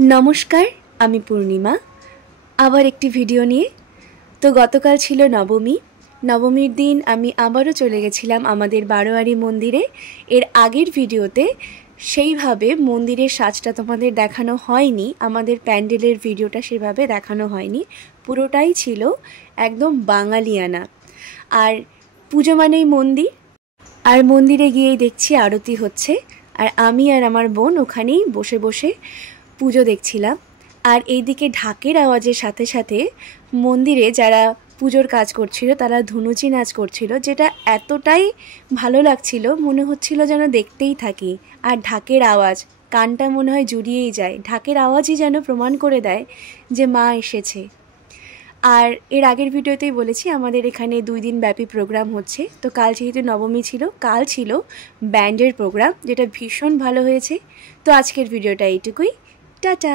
नमस्कार आमी पूर्णिमा आबार एकटी भिडियो निये। तो गतकाल छिलो नवमी। नवमीर दिन आमी आबारो चले गेछिलाम आमादेर बारोयारी मन्दिरे। एर आगेर भिडियोते सेइभावे मन्दिरेर साजटा तोमादेर देखानो हयनि, आमादेर प्यान्डेलेर भिडियोटा सेइभावे देखानो हयनि, पुरोटाई छिलो एकदम बांगालियाना। आर पुजो मानेई मन्दिर, आर मन्दिरे गिয়েই देखछि आरती हच्छे, आर आमी आर आमार बोन ओखानेई बसे बसे पुजो देखछिलाम। আর এইদিকে ঢাকের আওয়াজের সাথে সাথে মন্দিরে যারা পুজোর কাজ করছিল তারা ধুনুচি নাচ করছিল, যেটা এতটাই ভালো লাগছিল, মনে হচ্ছিল যেন দেখতেই থাকি। আর ঢাকের আওয়াজ কানটা মনে হয় জুড়িয়েই যায়, ঢাকের আওয়াজই যেন প্রমাণ করে দেয় যে মা এসেছে। আর এর আগের ভিডিওতেই বলেছি আমাদের এখানে 2 দিন ব্যাপী প্রোগ্রাম হচ্ছে। তো কাল যেহেতু নবমী ছিল, কাল ছিল ব্যান্ডের প্রোগ্রাম, যেটা ভীষণ ভালো হয়েছে। তো আজকের ভিডিওটা এইটুকুই, টাটা।